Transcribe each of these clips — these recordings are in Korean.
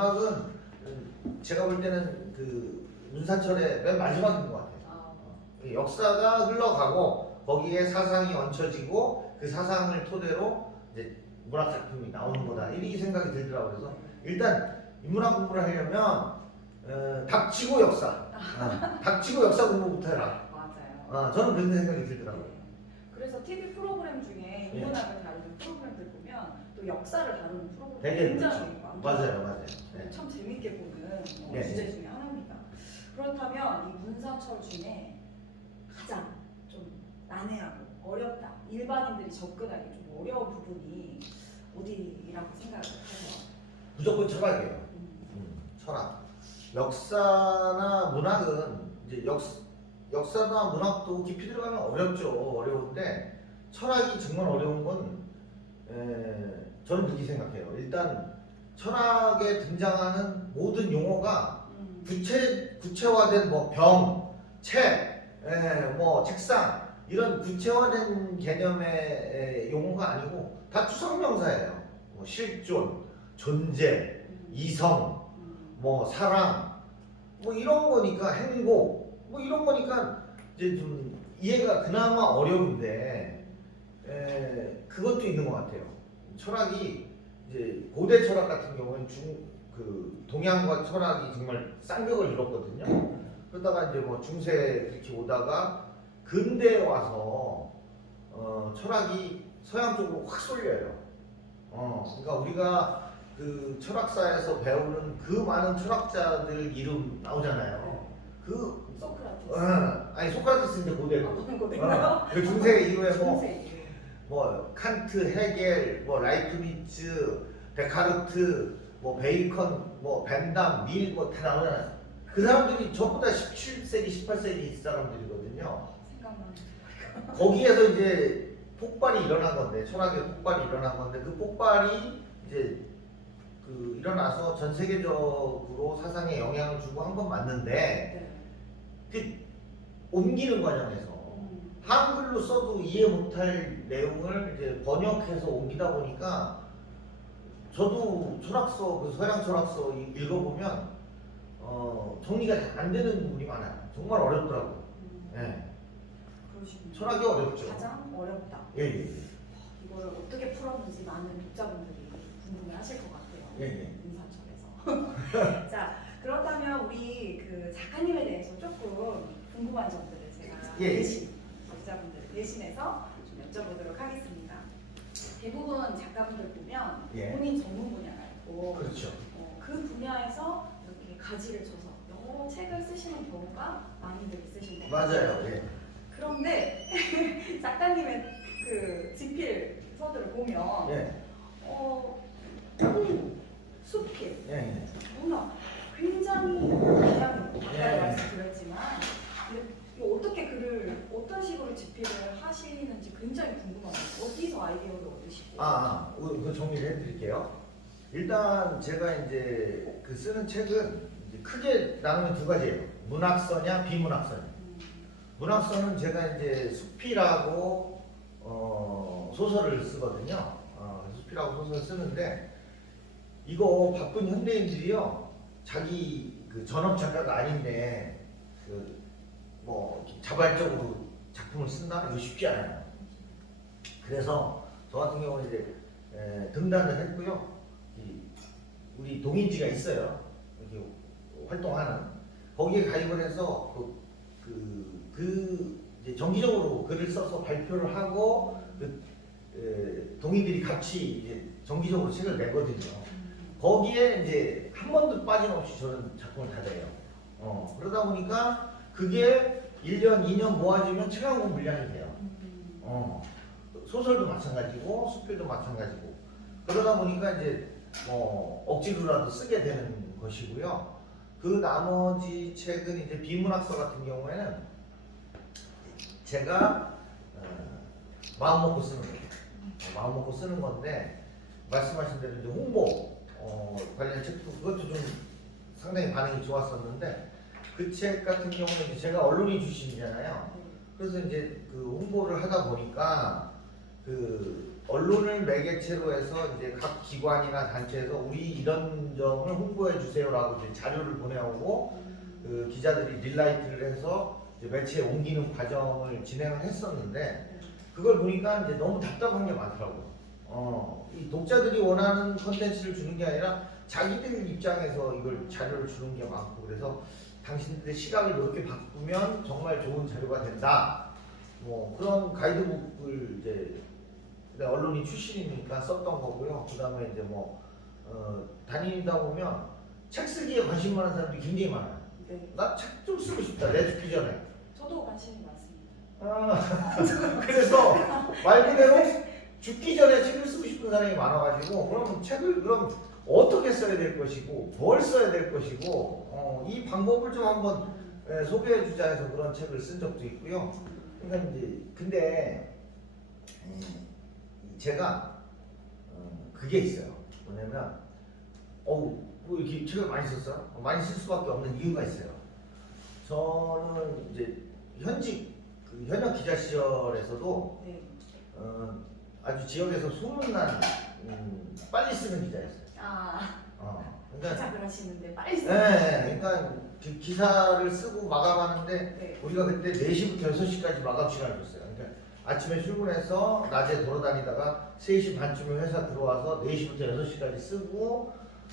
문학은 제가 볼 때는 그 문사철의 맨 마지막인 것 같아요. 역사가 흘러가고 거기에 사상이 얹혀지고 그 사상을 토대로 이제 문학 작품이 나오는 거다 이렇게 생각이 들더라고요. 그래서 일단 인문학 공부를 하려면 닥치고 역사, 닥치고 역사 공부부터 해라. 맞아요. 저는 그런 생각이 들더라고요. 네. 그래서 TV 프로그램 중에 인문학을 다루는 프로그램들 보면 또 역사를 다루는 프로그램 되게 굉장히 그렇죠. 맞아요. 네. 참 재밌게 보는 네. 주제 중에 하나입니다. 그렇다면 이 문사철 중에 가장 좀 난해하고 어렵다, 일반인들이 접근하기 좀 어려운 부분이 어디라고 생각을 하세요? 무조건 철학이에요. 철학. 역사나 문학은 이제 역사나 문학도 깊이 들어가면 어렵죠. 어려운데 철학이 정말 어려운 건 저는 그렇게 생각해요. 일단 철학에 등장하는 모든 용어가 구체화된 뭐 병, 책, 뭐 책상 이런 구체화된 개념의 용어가 아니고 다 추상명사예요. 뭐 실존, 존재, 이성, 뭐 사랑, 뭐 이런 거니까 행복, 뭐 이런 거니까 이제 좀 이해가 그나마 어려운데 그것도 있는 것 같아요. 철학이 이제 고대 철학 같은 경우는 동양과 철학이 정말 쌍벽을 이뤘거든요. 그러다가 이제 뭐 중세 이렇게 오다가 근대에 와서 철학이 서양 쪽으로 확 쏠려요. 그러니까 우리가 그 철학사에서 배우는 그 많은 철학자들 이름 나오잖아요. 그 소크라테스. 아니 소크라테스 이제 고대고. 고대인가요? 그 중세 이후에 중세. 뭐 칸트, 헤겔, 뭐 라이프니츠, 데카르트, 뭐 베이컨, 뭐 벤담, 밀 뭐 다 나오잖아요. 그 사람들이 전부 다 17세기, 18세기 사람들이거든요. 생각만. 거기에서 이제 폭발이 일어난 건데, 철학의 폭발이 일어난 건데, 그 폭발이 이제 그 일어나서 전 세계적으로 사상에 영향을 주고 한 건 맞는데, 네. 그 옮기는 과정에서 한글로 써도 이해 못할 내용을 이제 번역해서 옮기다 보니까 저도 철학서, 그 서양 철학서 읽어보면 정리가 안 되는 부분이 많아요. 정말 어렵더라고요. 예. 그러시군요. 철학이 어렵죠. 가장 어렵다. 예. 이걸 어떻게 풀었는지 많은 독자분들이 궁금해하실 것 같아요. 예. 문사철에서. 자, 그렇다면 우리 그 작가님에 대해서 조금 궁금한 점들을 제가 대신 독자분들 대신해서 좀 여쭤보도록 하겠습니다. 대부분 작가분들 보면 본인 전문 분야가 있고, 그렇죠. 그 분야에서 이렇게 가지를 쳐서 여러 책을 쓰시는 경우가 많이들 있으신 것 같아요. 맞아요. 예. 그런데 작가님의 그 집필 서들을 보면 수필, 문학 굉장히 다양해요. 아까 말씀드렸지만 이거 어떻게 글을 어떤 식으로 집필을 하시는지 굉장히 궁금합니다. 어디서 아이디어를 얻으시고? 그 정리를 해드릴게요. 일단 제가 이제 그 쓰는 책은 이제 크게 나누면 두 가지예요. 문학서냐, 비문학서냐. 문학서는 제가 이제 수필하고 소설을 쓰거든요. 수필하고 소설을 쓰는데 이거 바쁜 현대인들이요, 자기 그 전업 작가가 아닌데 뭐 자발적으로 작품을 쓴다? 이거 쉽지 않아요. 그래서 저 같은 경우는 이제 등단을 했고요. 우리 동인지가 있어요. 이렇게 활동하는. 거기에 가입을 해서 이제 정기적으로 글을 써서 발표를 하고 동인들이 같이 이제 정기적으로 책을 내거든요. 거기에 이제 한 번도 빠짐없이 저는 작품을 다 내요. 그러다 보니까 그게 1년, 2년 모아지면 책 한 권 분량이 돼요. 소설도 마찬가지고 수필도 마찬가지고. 그러다 보니까 이제 억지로라도 쓰게 되는 것이고요. 그 나머지 책은 이제 비문학서 같은 경우에는 제가 마음 먹고 쓰는 거예요. 마음 먹고 쓰는 건데, 말씀하신 대로 이제 홍보 관련 책도 그것도 좀 상당히 반응이 좋았었는데, 그 책 같은 경우는 이제 제가 언론인 출신이잖아요. 그래서 이제 그 홍보를 하다 보니까 그 언론을 매개체로 해서 이제 각 기관이나 단체에서 우리 이런 점을 홍보해 주세요라고 이제 자료를 보내오고 그 기자들이 릴라이트를 해서 이제 매체에 옮기는 과정을 진행을 했었는데 그걸 보니까 이제 너무 답답한 게 많더라고요. 이 독자들이 원하는 컨텐츠를 주는 게 아니라 자기들 입장에서 이걸 자료를 주는 게 많고 그래서 당신들의 시각을 이렇게 바꾸면 정말 좋은 자료가 된다. 뭐 그런 가이드북을 이제 언론이 출신이니까 썼던 거고요. 그 다음에 이제 뭐 다니다 보면 책 쓰기에 관심 많은 사람들이 굉장히 많아요. 네. 나 책 좀 쓰고 싶다. 내 죽기 전에. 저도 관심이 많습니다. 그래서 말 그대로 죽기 전에 책을 쓰고 싶은 사람이 많아가지고 그럼 책을 그럼 어떻게 써야 될 것이고 뭘 써야 될 것이고 이 방법을 좀 한번 소개해 주자 해서 그런 책을 쓴 적도 있고요. 그러니까 이제 근데 제가 그게 있어요. 뭐냐면 뭐 이렇게 책을 많이 썼어? 많이 쓸 수밖에 없는 이유가 있어요. 저는 이제 현역 기자 시절에서도 네. 아주 지역에서 소문난 빨리 쓰는 기자였어요. 그러니까 기자를 하시는데 빨리 쓰. 네, 그러니까 기사를 쓰고 마감하는데 네. 우리가 그때 4시부터 6시까지 마감 시간을 줬어요. 그러니까 아침에 출근해서 낮에 돌아다니다가 3시 반쯤에 회사 들어와서 4시부터 6시까지 쓰고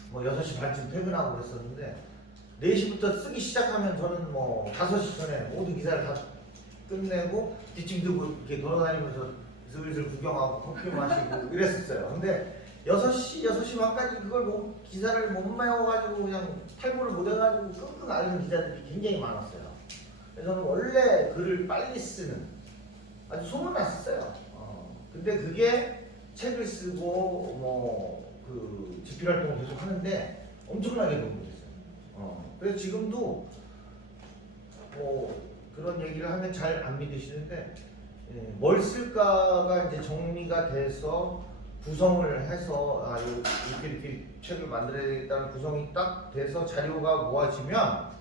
뭐 6시 반쯤 퇴근하고 그랬었는데 4시부터 쓰기 시작하면 저는 뭐 5시 전에 모든 기사를 다 끝내고 뒷짐 들고 이렇게 돌아다니면서 슬슬 구경하고 커피 마시고 이랬었어요. 근데 6시 반까지 그걸 기사를 못 메워가지고 그냥 탈모를 못 해가지고 끙끙 앓는 기자들이 굉장히 많았어요. 그래서 저는 원래 글을 빨리 쓰는 아주 소문났었어요. 근데 그게 책을 쓰고 뭐 그 집필 활동을 계속 하는데 엄청나게 도움이 됐어요. 그래서 지금도 뭐 그런 얘기를 하면 잘 안 믿으시는데 뭘 쓸까가 이제 정리가 돼서 구성을 해서 이렇게 책을 만들어야 되겠다는 구성이 딱 돼서 자료가 모아지면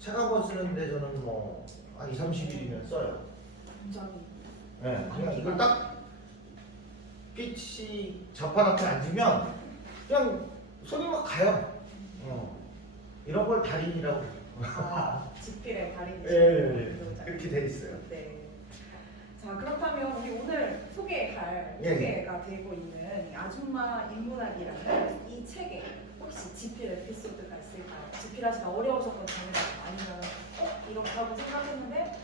책 한 권 쓰는데 저는 뭐 한 20-30일이면 써요. 굉장히. 네, 그냥 이걸 딱 PC 자판 앞에 앉으면 그냥 손이 막 가요. 이런 걸 달인이라고. 집필의 달인이시죠. 예, 그렇게 돼 있어요. 네. 자, 그렇다면 우리 오늘 소개할 예. 소개가 되고 있는 이 아줌마 인문학이라는 이 책에 혹시 집필 에피소드가 있을까요? 집필하시다 어려우셨던 점이나 아니면 이렇게 하고 생각했는데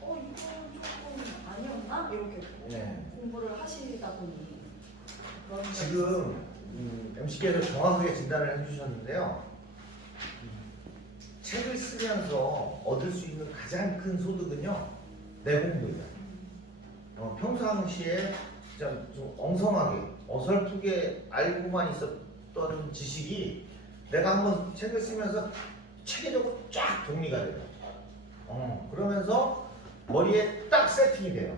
이건 조금 아니었나? 이렇게 예. 공부를 하시다 보니 그런 점이 지금 MC께서 정확하게 진단을 해주셨는데요. 책을 쓰면서 얻을 수 있는 가장 큰 소득은요, 내 공부예요. 평상시에 진짜 좀 엉성하게, 어설프게 알고만 있었던 지식이 내가 한번 책을 쓰면서 체계적으로 쫙 정리가 돼요. 그러면서 머리에 딱 세팅이 돼요.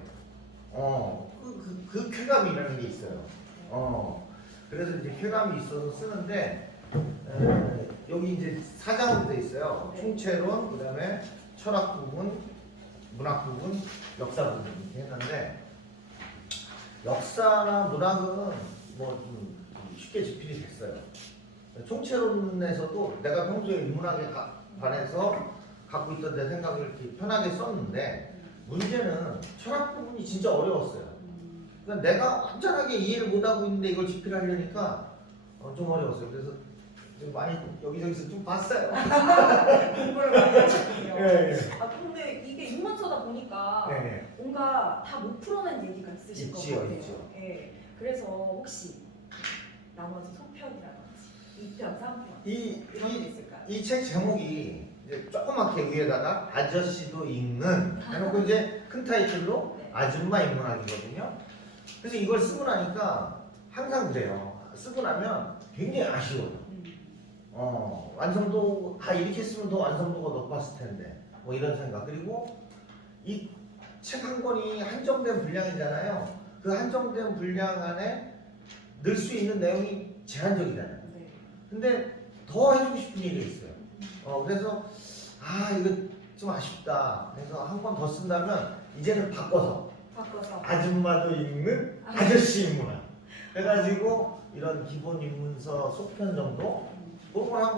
그 쾌감이라는 게 있어요. 그래서 이제 쾌감이 있어서 쓰는데 여기 이제 4장으로 돼 있어요. 네. 총체론, 그 다음에 철학 부분, 문학 부분, 역사 부분 이렇게 했는데 역사나 문학은 뭐 좀 쉽게 집필이 됐어요. 총체론에서도 내가 평소에 인문학에 관해서 갖고 있던 내 생각을 이렇게 편하게 썼는데 문제는 철학 부분이 진짜 어려웠어요. 그러니까 내가 완전하게 이해를 못하고 있는데 이걸 집필하려니까 좀 어려웠어요. 그래서 좀 많이 여기저기서 좀 봤어요. 공부를 많이 하셨군요. 예. 근데 이게 입문서다 보니까 네. 뭔가 다 못 풀어낸 얘기가 있으실 것 있지요, 같아요. 있죠. 예. 그래서 혹시 나머지 소편이라든지 2편, 3편 이런 게 있을까요? 이 책 제목이 이제 조그맣게 위에다가 아저씨도 읽는 해놓고 이제 큰 타이틀로 네. 아줌마 인문학이거든요. 그래서 이걸 쓰고 나니까 항상 그래요. 쓰고 나면 굉장히 아쉬워요. 완성도 이렇게 쓰면 더 완성도가 높았을 텐데 뭐 이런 생각. 그리고 이 책 한 권이 한정된 분량이잖아요. 그 한정된 분량 안에 넣을 수 있는 내용이 제한적이잖아요. 네. 근데 더 해주고 싶은 얘기가 있어요. 그래서 이거 좀 아쉽다. 그래서 한 번 더 쓴다면 이제는 바꿔서 바꿔서 아줌마도 읽는 아저씨 인문학 해가지고 이런 기본 입문서 속편 정도 그런 걸 한번